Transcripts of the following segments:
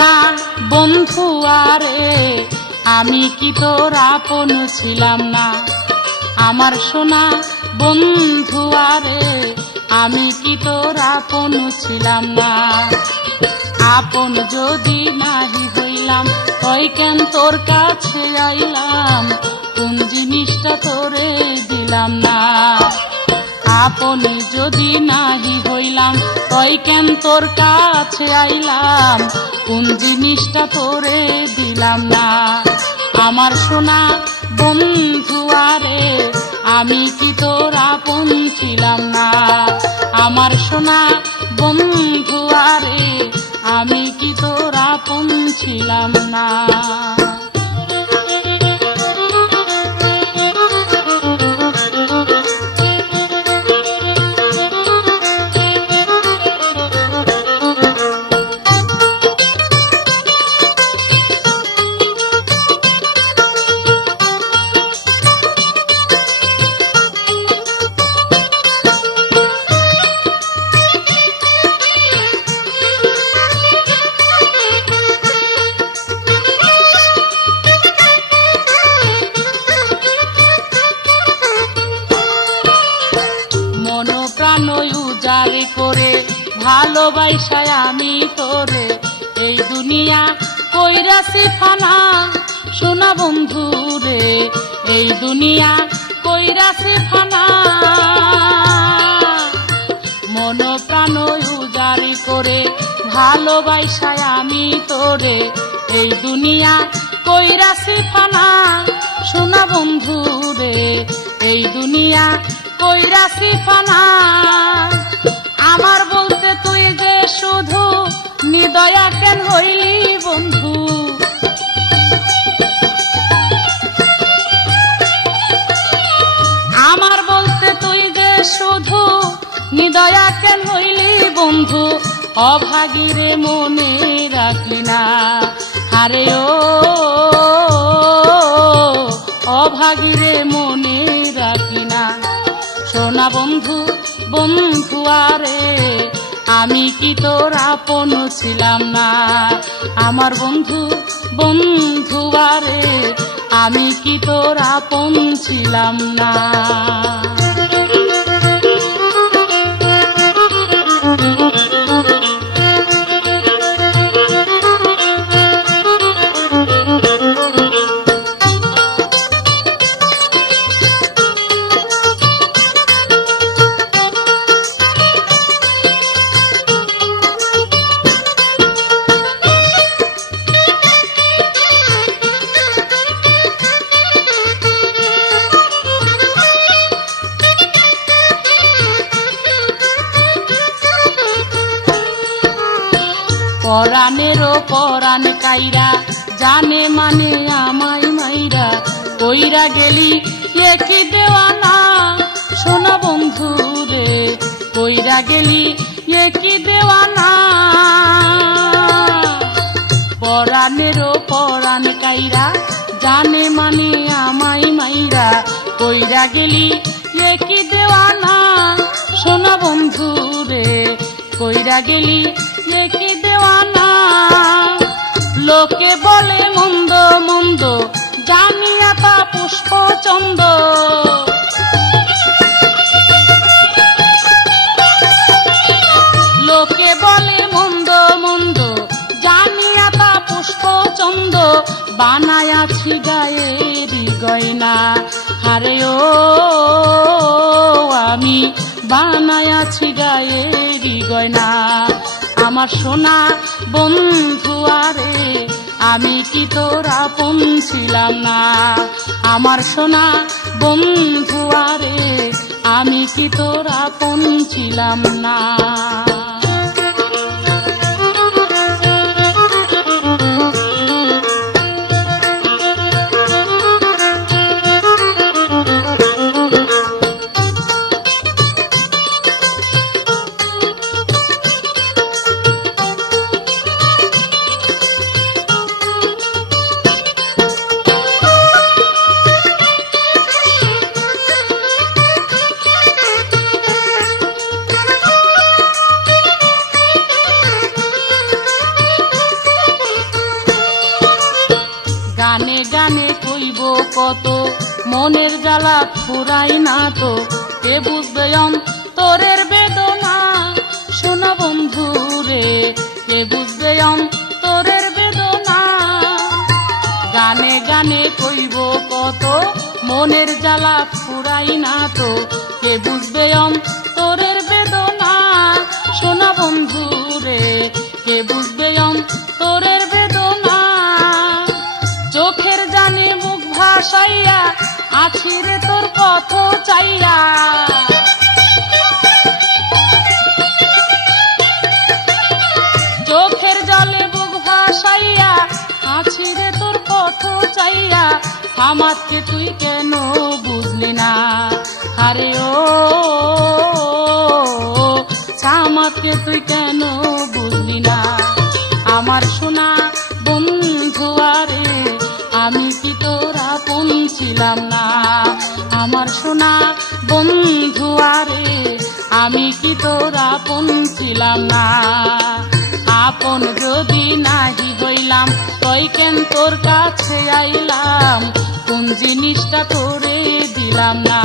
সোনা বন্ধু আরে আমি কি তোর আপন ছিলাম না। আমার সোনা বন্ধু আরে আমি কি তোর আপন ছিলাম না। আপন যদি নাহি হইলাম তই কেন তোর কাছে আইলাম, কোন জিনিসটা তোরে দিলাম না। আপন যদি নাহি হইলাম তই কেন তোর কাছে আইলাম, কোন জিনিসটা তোরে দিলাম না। আমার সোনা বন্ধু আরে আমি কি তোর আপন ছিলাম না। আমার সোনা বন্ধু আরে আমি কি তোর আপন ছিলাম না। প্রাণ উজাড় করে ভালোবাসায় আমি তোরে এই দুনিয়া কইরাছি ফানা। সোনা বন্ধু রে এই দুনিয়া কইরাছি ফানা। মন প্রাণ উজাড় করে ভালোবাসায় আমি তোরে এই দুনিয়া কইরাছি ফানা। সোনা বন্ধু রে এই দুনিয়া কইরাছি ফানা। আমার বলতে তুই যে শুধু নিদয়া কেন হইলি বন্ধু। আমার বলতে তুই যে শুধু নিদয়া কেন হইলি বন্ধু। অভাগীরে মনে রাখলি না আরে ও অভাগীরে মনে রাখলি না। সোনা বন্ধু বন্ধু আরে আমি কি তোর আপন ছিলাম না। আমার বন্ধু বন্ধু আরে আমি কি তোর আপন ছিলাম না। পরানেরও পরান কাইরা জানে মানে আমায় মাইরা কইরা গেলি একই দেওয়ানা। সোনা বন্ধু রে কইরা গেলি একই দেওয়ানা। পরানেরও পরান কাইরা জানে মানে আমায় মাইরা কইরা গেলি একই দেওয়ানা। সোনা বন্ধু রে কইরা গেলি একই দেওয়ানা। লোকে বলে মন্দ মন্দ জানিয়া তা পুষ্পচন্দ। লোকে বলে মন্দ মন্দ জানিয়া তা পুষ্পচন্দ। বানায়াছি গায়েরি গয়না হারে ও আমি বানায়াছি গায়েরি গয়না। আমার সোনা বন্ধু আরে আমি কি তোর আপন ছিলাম না। আমার সোনা বন্ধু আরে আমি কি তোর আপন ছিলাম না। গানে গানে কইব কত মনের জ্বালা ফুরাই না তো কে বুঝবে অন্তরের বেদনা শোনা বন্ধু রে কে বুঝবে অন্তরের বেদনা গানে গানে কইব কত মনের জ্বালা ফুরাই না তো কে বুঝবে অন্তরের বেদনা শোনা বন্ধু রে কে বুঝবে অন্তরের বেদনা চোখের জানে মুখ ভাসাইয়া আছি রে তোর পথ চাইয়া চোখের জলে বুক ভাসাইয়া আছি রে তোর পথ চাইয়া আমাকে তুই কেন বুঝলি না আরে ও আমাকে তুই কেন বুঝলি না আমার সোনা বন্ধু আরে আমি কি তোর আপন ছিলাম না আমার সোনা বন্ধু আরে আমি কি তোর আপন ছিলাম না আপন যদি নাহি হইলাম তই কেন তোর কাছে আইলাম কোন জিনিসটা তোরে দিলাম না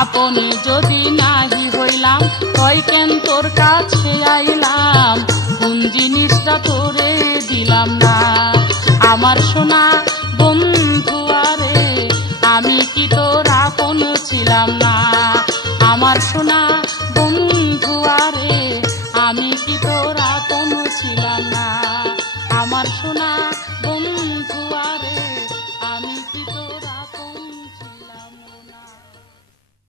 আপন যদি নাহি হইলাম তই কেন তোর কাছে আইলাম কোন জিনিসটা তোরে দিলাম না আমার সোনা